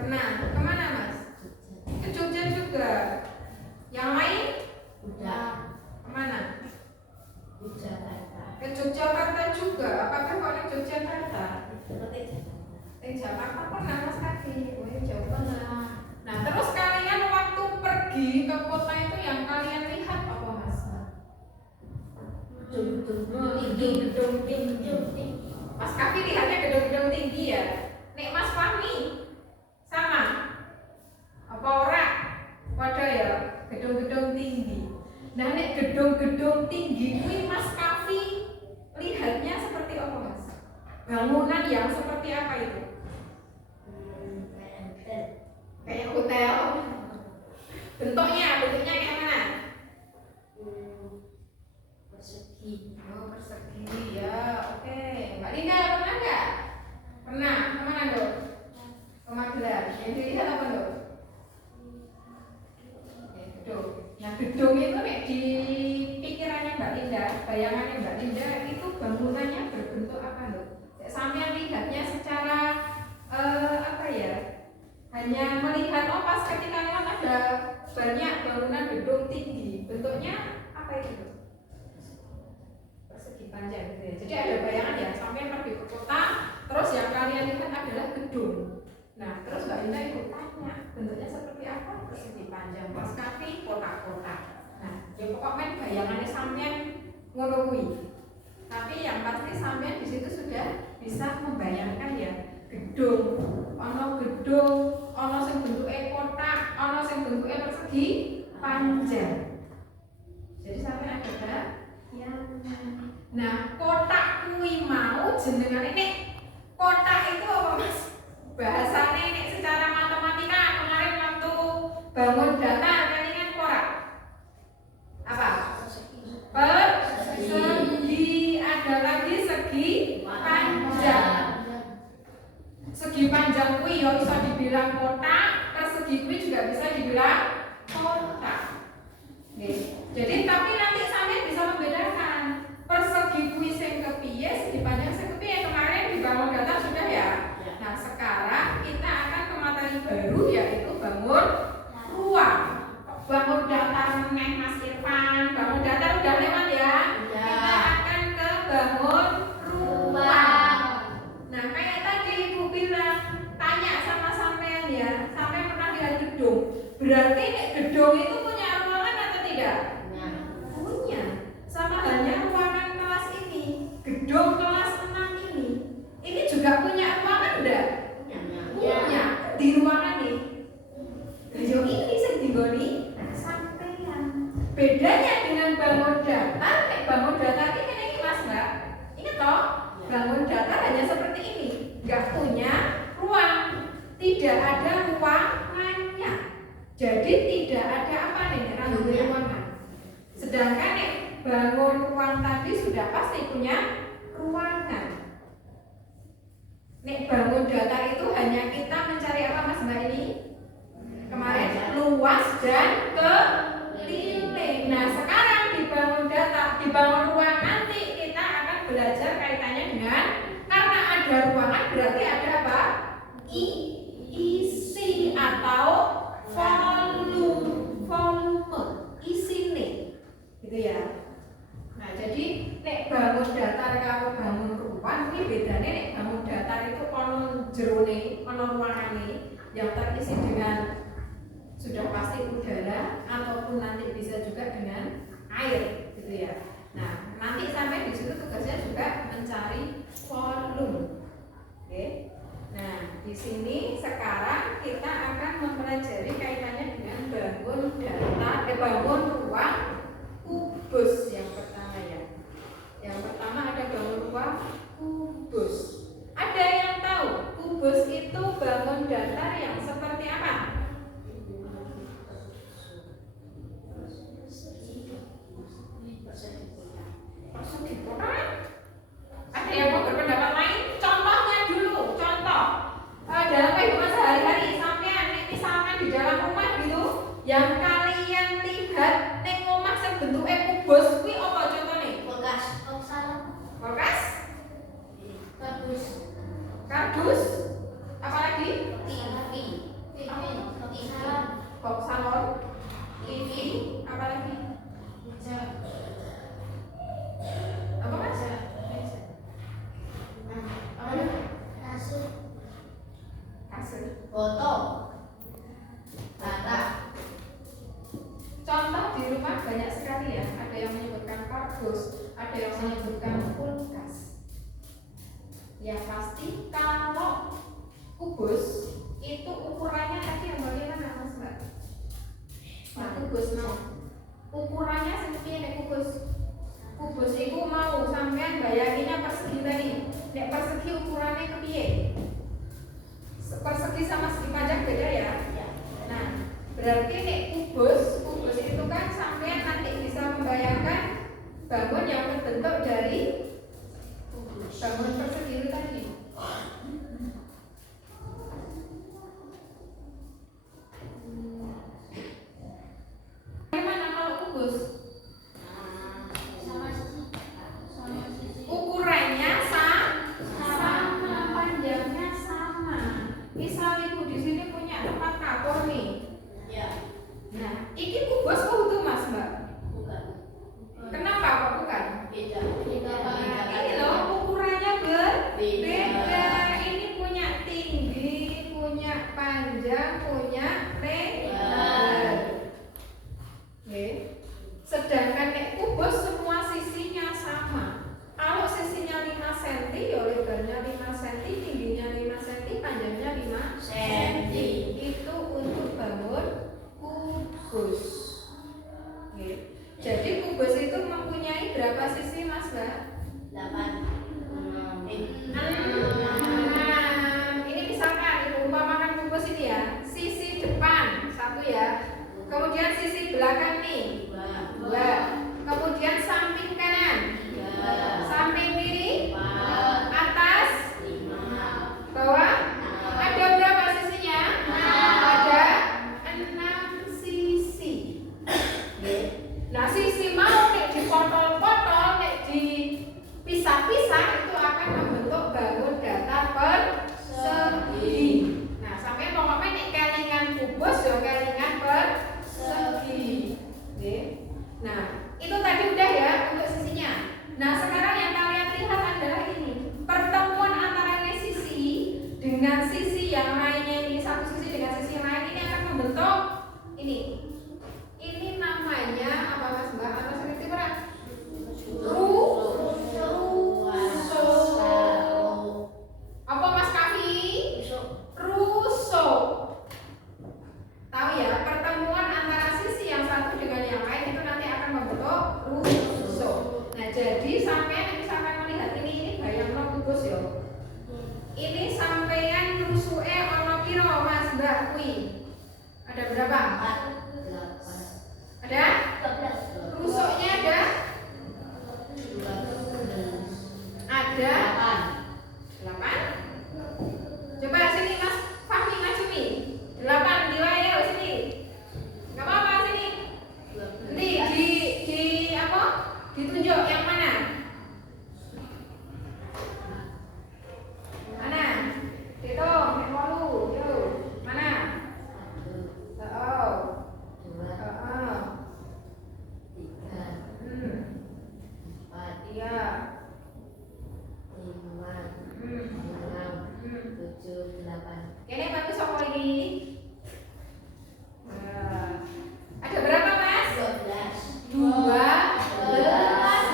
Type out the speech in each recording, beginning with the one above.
Pernah. Kemana Mas? Ke Jogja juga. Yang lain? Udah. Kemana? Jakarta. Ke Yogyakarta juga. Apakah kok ke Yogyakarta? Jakarta pernah Mas Kaki. Oh ini jauh banget. Nah terus kalian waktu pergi ke kota itu yang kalian lihat apa Mas? Gedung-gedung tinggi. Mas Kaki lihatnya gedung-gedung tinggi ya. Nek Mas Fahmi sama? Apa ora? Wadah ya, gedung-gedung tinggi. Nah nek gedung-gedung tinggi kuwi Mas Kafi lihatnya seperti apa Mas? Bangunan yang seperti apa itu? Kayak hotel. Bentuknya kayak mana? Persegi. Oh persegi ya, oke. Mbak Linda pernah nggak? Pernah. Kemana dok? Ke Magelang. Yang dilihat apa dok? Gedung. Nah gedung itu nih di pikirannya Mbak Linda, bayangannya Mbak Linda itu bangunannya berbentuk apa dok? Sampai lihatnya secara apa ya? Hanya melihat pas ketika lewat ada banyak bangunan gedung tinggi. Bentuknya apa itu dok? Persegi panjang gitu ya. Jadi ada bayangan ya sampai pergi ke kota, terus yang kalian lihat adalah gedung. Nah terus Mbak Linda ikut tanya bentuknya seperti apa? Persegi panjang. Mas Kafi kota-kota. Nah ya pokoknya bayangannya sampean ngono kuwi. Tapi yang pasti sampean di situ sudah bisa membayangkan ya gedung, ono gedung, ono sing bentuke kotak, ono sing bentuke persegi panjang. Jadi sampean ada yang nah kotak kuwi mau jenengane nek kotak itu apa Mas? Bahasane nek secara matematika kemarin waktu bangun data kalian ingat ora? Apa? Persegi, ada lagi segi panjang. Segi panjang kuwi ya bisa dibilang kotak, persegi kuwi juga bisa dibilang kotak. Jadi tapi nanti sampean bisa membedakan persegi kuwi sing kepiye, segi panjang sing kepiye. Kemarin di bangun data sudah ya. Nah, sekarang kita akan ke materi baru yaitu bangun ruang. Bangun datar meneh Mas Irfan. Bangun datar udah lewat ya. Kita akan ke bangun ruang. Nah, kayak tadi Ibu bilang, tanya sama sampean ya. Sampean pernah lihat gedung? Berarti gedung itu punya ruangan atau tidak? Punya. Sama halnya ruangan kelas ini. Gedung kelas 6 ini. Ini juga punya ruangan enggak? Punya. Di ruangan nih. Gedung ini sing digoni sampean. Bedanya dengan bangun datar, bangun datar ini Mas Mbak. Ingat toh? Bangun datar hanya seperti ini. Enggak punya ruang. Tidak ada ruangannya. Jadi tidak ada apa nih? Ruangan. Sedangkan nih bangun ruang tadi sudah pasti punya ruangan. Nek bangun datar itu hanya kita mencari apa Mas Mbak ini? Kemarin luas dan keliling. Nah sekarang dibangun datar, dibangun ruang nanti kita akan belajar kaitannya dengan karena ada ruangan berarti ada apa? Isi atau volume isine, gitu ya. Nah jadi nek bangun datar karo bangun ruang ini bedanya nek bangun datar itu ono jerone, ono ruangane yang terisi dengan sudah pasti udara ataupun nanti bisa juga dengan air, gitu ya. Nah nanti sampai di situ tugasnya juga mencari volume. Oke. Nah di sini sekarang kita akan mempelajari kaitannya dengan bangun datar, bangun ruang kubus yang pertama ya. Yang pertama ada bangun ruang kubus. Ada yang tahu kubus itu bangun datar yang seperti apa? Persegi kotak. Ada yang mau berpendapat lain? Contohnya dulu, contoh dalam kehidupan sehari-hari sampean misalkan di dalam rumah gitu, yang kalian lihat ning omah sing bentuke kubus kuwi apa contohnya? Kulkas. Kulkas? Kardus. Kardus? Apalagi? TV. ukurannya seperti nek kubus. Kubus itu mau sampean bayanginnya persegi tadi. Nek persegi ukurannya kepiye? Persegi sama segi panjang beda ya. Nah, berarti nek kubus itu kan sampean nanti bisa membayangkan bangun yang terbentuk dari bangun persegi itu tadi. Bagaimana kalau kubus? Ukurannya sama, panjangnya sama. Misal ibu di sini punya tempat kapur nih. Nah, ini kubus utuh mas mbak. Kenapa kok bukan? Nah, ini loh ukurannya berbeda. Ini punya tinggi, punya panjang, punya lebar. Oke. Sedangkan nek kubus semua sisinya sama. Kalau sisinya 5 cm, ya lebarnya 5 cm, tingginya 5 cm, panjangnya 5 cm. Itu untuk bangun kubus. Oke. Jadi kubus itu mempunyai berapa sisi mas mbak? 6. Ini misalkan ibu umpamakan kubus ini ya, sisi depan 1 ya, kemudian sisi belakang nih 2, kemudian samping kanan, samping kiri, atas, bawah, ada berapa sisinya? Ada 6 sisi. Nah sisi mau nek dipotol-potol, nek dipisah-pisah itu akan membentuk bangun datar persegi. Nah sampai pokoknya nek kelingan kubus ya kelingan persegi. Oke. Nah itu tadi udah ya untuk sisinya. Nah sekarang yang kalian lihat adalah ini pertemuan antara sisi dengan sisi yang lainnya ini, satu sisi dengan sisi yang lain ini akan membentuk ini. Ini namanya apa mas mbak? Apa seperti berat? Russo. Apa mas Kavi? Russo. Tahu ya, pertemuan antara sisi yang satu dengan yang lain itu nanti akan membentuk russo. Nah jadi sampai misalkan melihat ini bayang kubus ya. Ini sampean rusuke ana piro mas mbak kui? Ada berapa? Ada? Rusuknya ada? Ada? 8? Coba sini mas Fahmi maju nih 8 di layar sini. Gak apa-apa sini. Nanti di apa? Ditunjuk yang mana? Mana? Hitung, yang walu, yuk. Mana? Oh. Ini bagus apa ini? Ada berapa mas? 12. Ya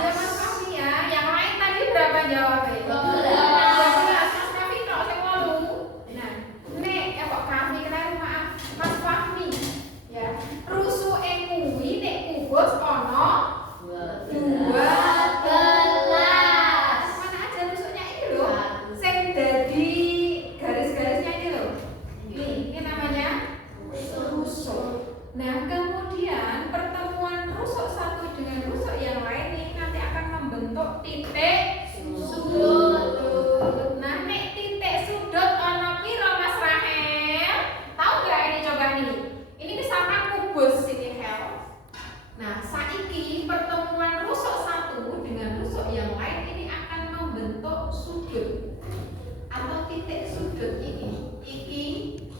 mas Kavi ya. Yang lain tadi berapa jawabnya? 12 mas Kavi kok saya walu. Nah, nek ya kok Kavi kena maaf mas Fahmi. Ya, rusuke kuwi nek kubus ono 12. Mana aja rusuknya ini loh. Sing dadi garis-garisnya ini loh. Ini namanya rusuk. Nah, kemudian pertemuan rusuk satu dengan rusuk yang lain ini nanti akan membentuk titik sudut. Nah, nek titik sudut ono piro Mas Rahel? Tahu nggak ini coba nih? Ini misalkan kubus ini Hel. Nah, saiki pertemuan rusuk satu dengan rusuk yang lain ini akan membentuk sudut atau titik sudut ini. Iki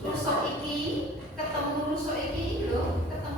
rusuk iki ketemu rusuk iki lho, ketemu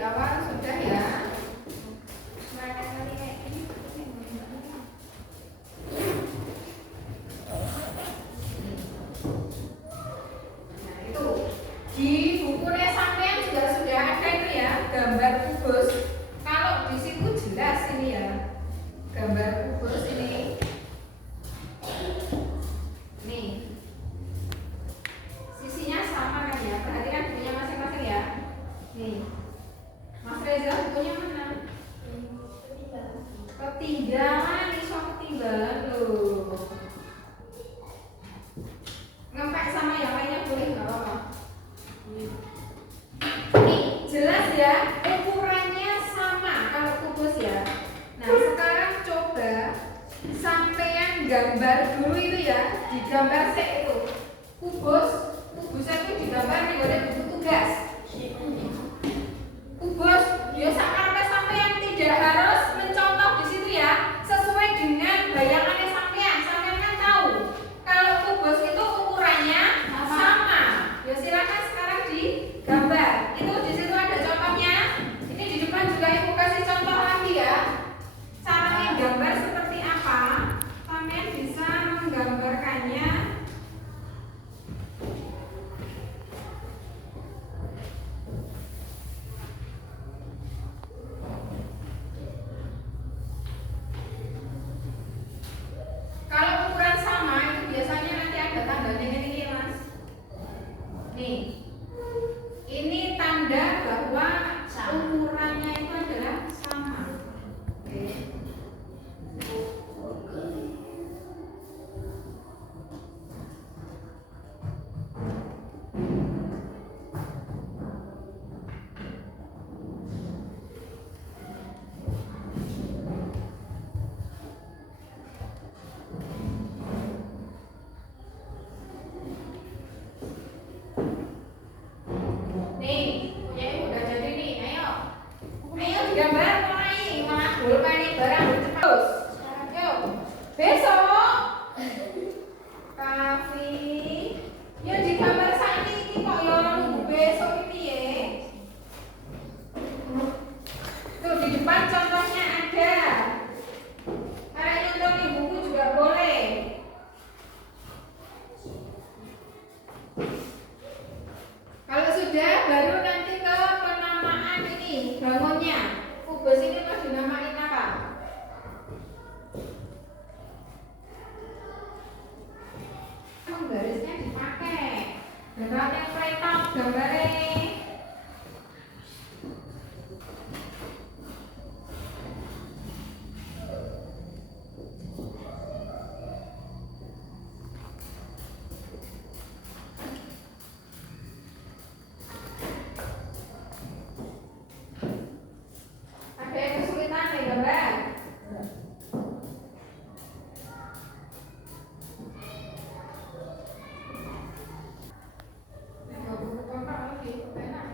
awal sudah ya. Nah, itu di bukunya sampean juga sudah ada itu ya, gambar kubus. Kalau di situ jelas ini ya, gambar kubus ini. Nih, sisinya sama kan ya, perhatikan bukunya masing-masing ya. Nih, Mas Reza bukunya mana? Ketinggalan, iso ketinggalan loh. Ngempek sama yang lainnya boleh nggak apa-apa. Nih, jelas ya, ukurannya sama kalau kubus ya. Nah, sekarang coba sampean gambar dulu itu ya, digambar sek itu. Kubusnya itu digambar nih oleh buku tugas. Kubus, ya sampai sampean tidak harus mencontoh di situ ya, sesuai dengan bayangannya sampean. Sampean kan tahu kalau kubus itu ukurannya sama. Ya silakan sekarang digambar. Itu di situ ada contohnya. Ini di depan juga ibu kasih contoh lagi ya. Caranya gambar seperti apa? Sampean bisa menggambarkannya. Kalau ukuran sama itu biasanya nanti ada tandanya ini Mas. Nih, ini tanda bahwa ukurannya itu adalah sama. Oke. Nih, punya ibu udah jadi nih. Ayo. Ayo digambar mulai. Malah bolpen nih barang terus. Yuk. Besok Kavi. Yuk digambar saiki iki kok ya nunggu besok iki ya. Tuh di depan contohnya ada. Karena nonton di buku juga boleh. Kalau sudah, baru nanti ke penamaan ini bangunnya. Kubus ini mau dinamain apa? Garisnya dipakai. Berat yang pretop gambarnya. Ada yang kesulitan nih gambar? Nah, buku kontak lagi, enak.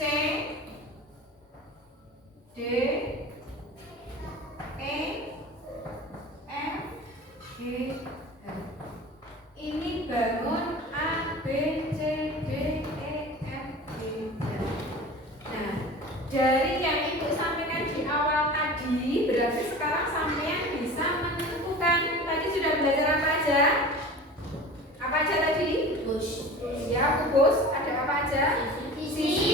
C D E F G H. Ini bangun A B C D E F G H. Nah, dari yang ibu sampaikan di awal tadi, berarti sekarang sampean bisa menentukan. Tadi sudah belajar apa aja? Apa aja tadi? Kubus. Ya, kubus. Ada apa aja? Sisi,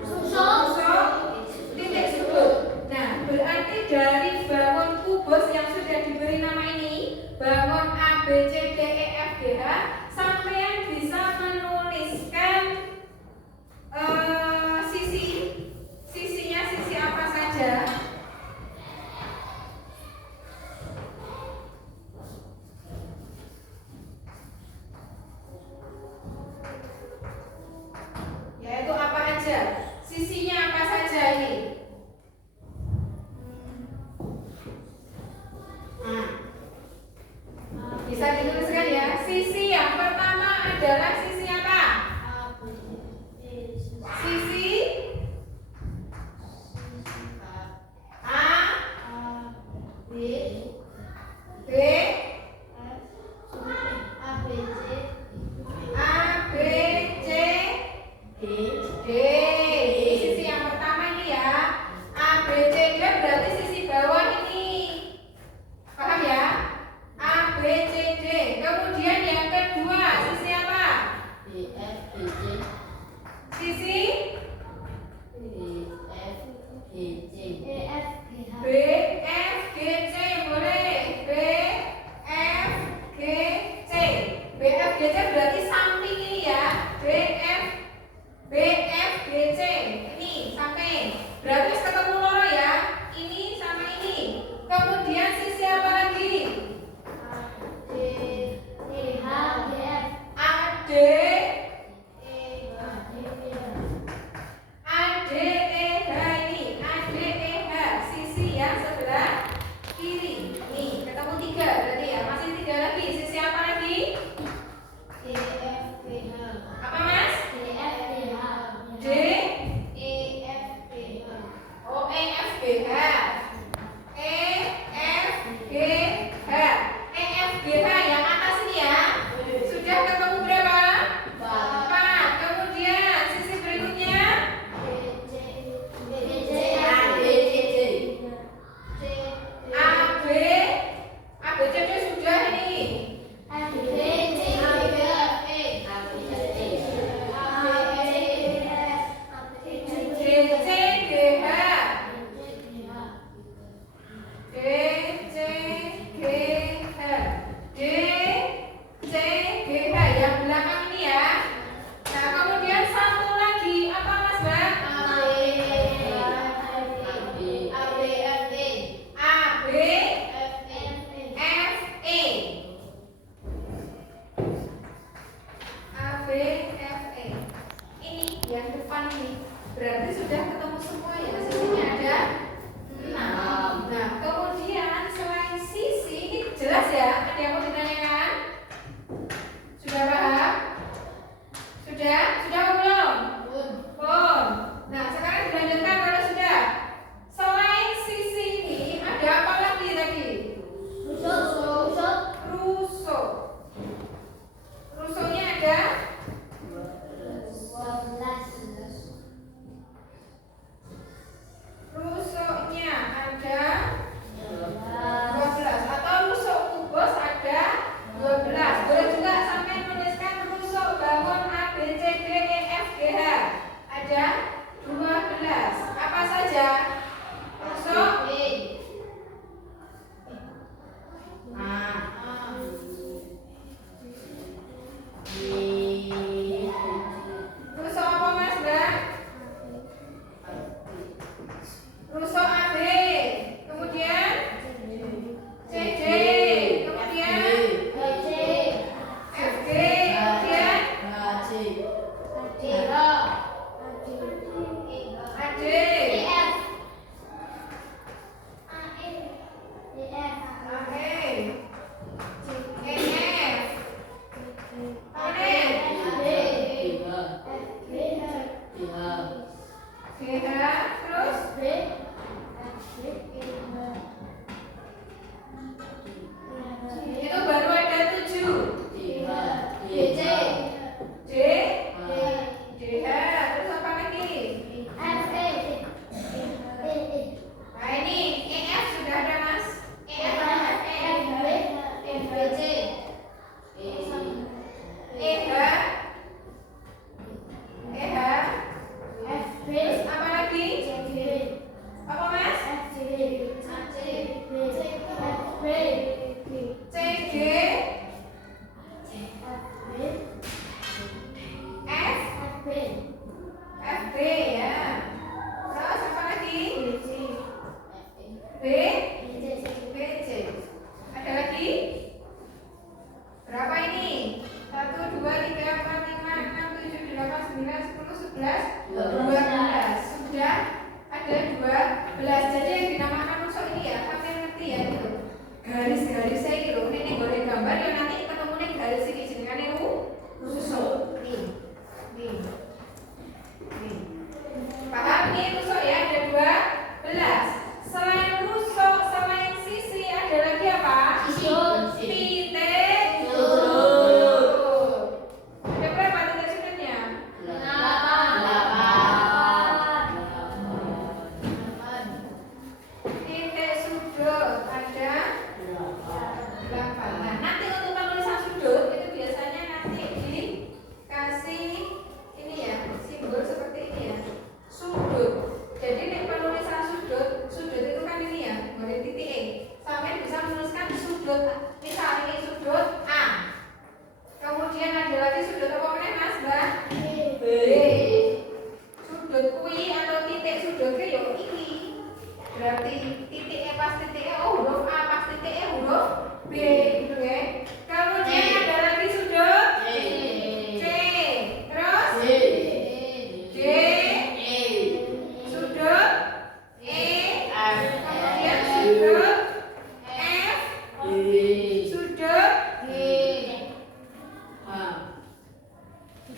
tusuk, titik sudut. Nah, berarti dari bangun kubus yang sudah diberi nama ini, bangun A B C D E F G H, sampean bisa menuliskan sisinya sisi apa saja. Yaitu apa aja? Sisinya apa saja ini? Bisa dituliskan ya. Sisi yang pertama adalah sisi apa? Sisi A B A B C D. Ini sisi yang pertama ini ya. A B C D berarti sisi bawah ini. Paham ya? A B C D. Kemudian yang kedua sisi apa? Sisi B F G C boleh. B F G C. B F G C berarti samping ini ya. B F G C. Ini samping. Berarti ketemu loro ya. Ini sama ini. Kemudian sisi apa lagi? A D E H ini. A D E H. Sisi yang sebelah kiri. Nih, ketemu 3 berarti ya. Masih 3 lagi. Sisi apa lagi? Apa Mas? D O E F G H. E F G H. E F G H yang atas ini ya. Sudah ketemu berapa? 4. Kemudian sisi berikutnya A B C D sudah ini. D C G H. D C G H. D C G H yang belakang ini ya. Nah, kemudian satu lagi apa Mas Mbak? A B F E. A B F E. Ini yang depan ini. Berarti sudah ketemu semua ya. Sisinya ada 6. Nah, kemudian selain sisi ini jelas ya. Ada yang mau ditanyakan? Sudah paham? Sudah? Sudah apa belum? Belum. Nah, sekarang dilanjutkan kalau sudah. Selain sisi ini ada apa lagi tadi? Russo. Russonya ada? Russonya ada 12 atau rusuk kubus ada 12. Boleh juga sampai menuliskan rusuk bangun A B C D E F G H. Ada 12. Apa saja? Rusuk rusuk apa Mas Mbak? Rusuk AB. Kemudian CD. Kemudian FG. Kemudian AD. terus itu baru ada 7. J, terus apa lagi? Nah ini EF sudah ada mas. Terus apa lagi? Apa mas? CG, F, FB ya. Terus apa lagi? B, BC. Ada lagi? Berapa ini? 1, 2, 3, 4, 5, 6, 7, 8, 9, 10, 11, 12. Sudah ada 12. Jadi yang dinamakan rusuk ini ya, kalian ngerti ya gitu. Garis-garis saya gitu. Ini boleh gambar ya nanti ketemunya garis ini jenengane rusuk. Nih. Paham nih rusuk ya ada 12. Selain rusuk, selain sisi ada lagi apa? Titik sudut. Ada berapa titik sudutnya? 8. Titik sudut ada 8. Nah, nanti untuk penulisan sudut itu biasanya nanti dikasih ini ya, simbol seperti ini ya. Sudut. Jadi nih penulisan sudut itu kan ini ya, boleh titik E. Sampai bisa menuliskan sudut. Misal ini sudut A. Kemudian ada lagi sudut apa namanya Mas, Mbak? B. Sudut kui atau titik sudut ke yo ini. Berarti titik E pas titik E huruf A, pas titik E huruf B gitu ya. Kemudian ada lagi sudut C. Terus D, sudut E, kemudian sudut F, sudut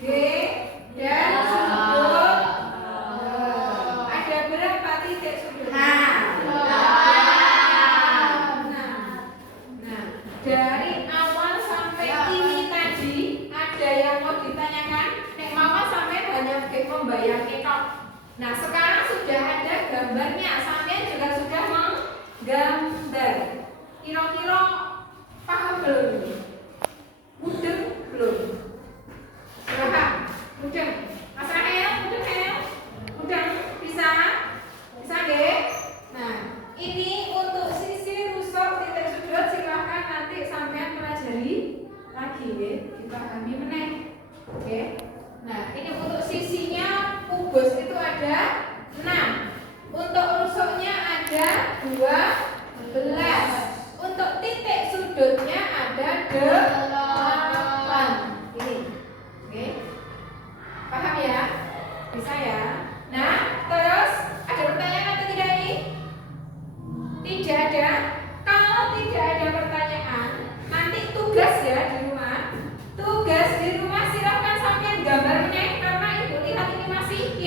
G, dan sudut ada berapa titik sudut? Nah, dari awal sampai ini tadi ada yang mau ditanyakan? Nek mama sampai banyak membayang ketok. Nah, sekarang sudah ada gambarnya. Sampai juga sudah menggambar. Kira-kira paham belum? Mudeng belum? Paham? Mudeng. Mas Rahel, mudeng ya? Mudeng? Bisa? Bisa nggih? Nah, ini untuk sisi rusuk titik sudut silahkan nanti sampean pelajari lagi ya, dipahami meneh. Oke. Nah, ini untuk sisinya kubus itu ada 6. Untuk rusuknya ada 12. Untuk titik sudutnya ada 8. Ini. Oke. Paham ya? Bisa ya? Nah, terus ada pertanyaan atau tidak ini? Tidak ada. Kalau tidak ada pertanyaan, nanti tugas ya di rumah. Tugas di rumah silahkan sampean gambar meneh karena ibu lihat ini masih Y.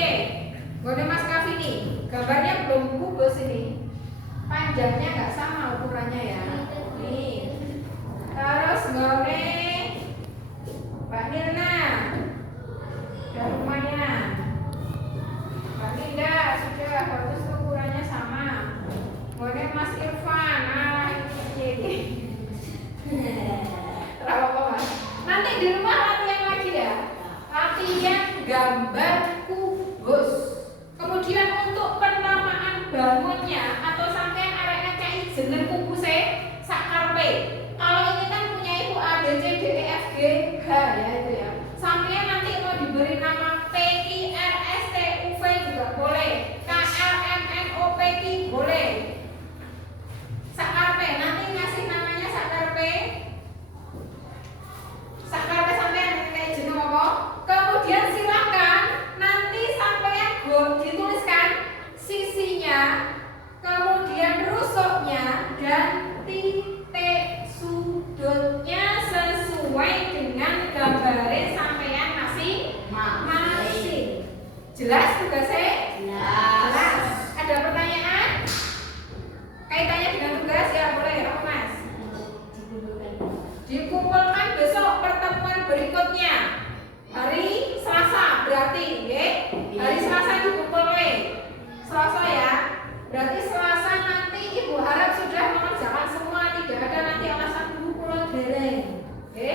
Boleh Mas Kavi nih, gambarnya belum kubus ini. Panjangnya nggak sama ukurannya ya. Nih. Terus gone Mbak Nirna. Udah lumayan. Mbak Linda sudah bagus tuh ukurannya sama. Boleh Mas Irfan. Ini. Terlalu apa Mas? Nanti di rumah latihan lagi ya. Latihan gambar kubus. Kemudian untuk penamaan bangunnya atau sampean arek ngecek jeneng kubuse sakarpe. Kalau ini kan punya ibu A B C D E F G H ya itu ya. Sampean nanti mau diberi nama P I R S T U V juga boleh. K L M N O P Q boleh. Sakarpe nanti ngasih namanya sakarpe. Sakarpe sampean kayak jeneng apa? Kemudian silakan nanti sampean dituliskan sisinya, kemudian rusuknya dan titik sudutnya sesuai dengan gambaran sampean masing-masing. Jelas tugas tugasnya? Jelas. Ada pertanyaan? Kaitannya dengan tugas ya boleh, apa Mas? Dikumpulkan besok pertemuan berikutnya. Hari Selasa berarti, ya? Hari Selasa dikumpulkan. Selasa ya. Berarti Selasa nanti Ibu harap sudah mengerjakan semua, tidak ada nanti alasan dulu pulang dereng. Oke?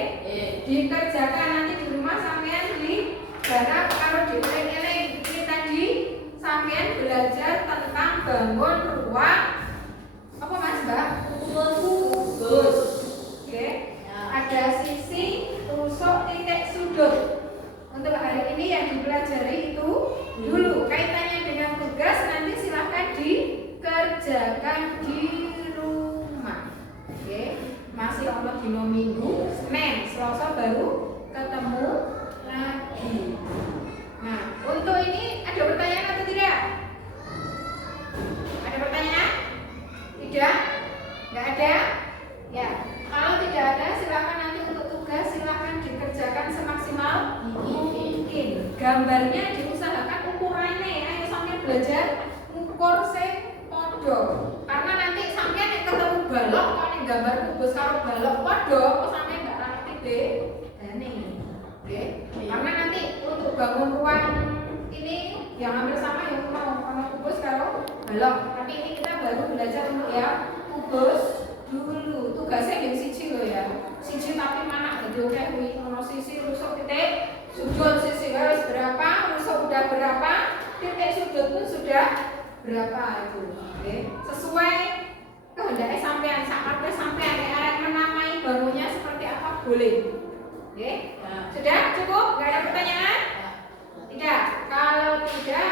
Dikerjakan nanti di rumah sampean di garap kalau dieling-eling. Ini tadi sampean belajar tentang bangun ruang apa Mas Mbak? Kubus. Oke? Ada sisi, tusuk, titik, sudut. Untuk hari ini yang dipelajari itu dulu. Kaitannya dengan tugas nanti silahkan dikerjakan di rumah. Oke? Masih ono dino Minggu, Senin, Selasa baru ketemu lagi. Nah, untuk ini ada pertanyaan atau tidak? Ada pertanyaan? Tidak? Nggak ada? Ya. Kalau tidak ada, silakan nanti untuk tugas silakan dikerjakan semaksimal mungkin. Gambarnya diusahakan ukurannya, ayo sampai belajar ukur sing podo. Karena nanti sampai nek ketemu balok kok ning gambar kubus karo balok podo, kok sampai nggak ngerti bedane. Oke? Karena nanti untuk bangun ruang ini yang hampir sama yang mau kubus karo balok. Tapi ini kita baru belajar untuk ya kubus dulu. Tugasnya yang siji loh ya. Siji tapi mana jadi oke kuwi ono sisi rusuk titik sudut sisi harus berapa, rusuk udah berapa, titik sudut pun sudah berapa itu. Oke. Sesuai kehendaknya sampean, sakarpe sampean arek menamai bangunnya seperti apa boleh. Oke. Sudah cukup? Enggak ada pertanyaan? Tidak. Kalau tidak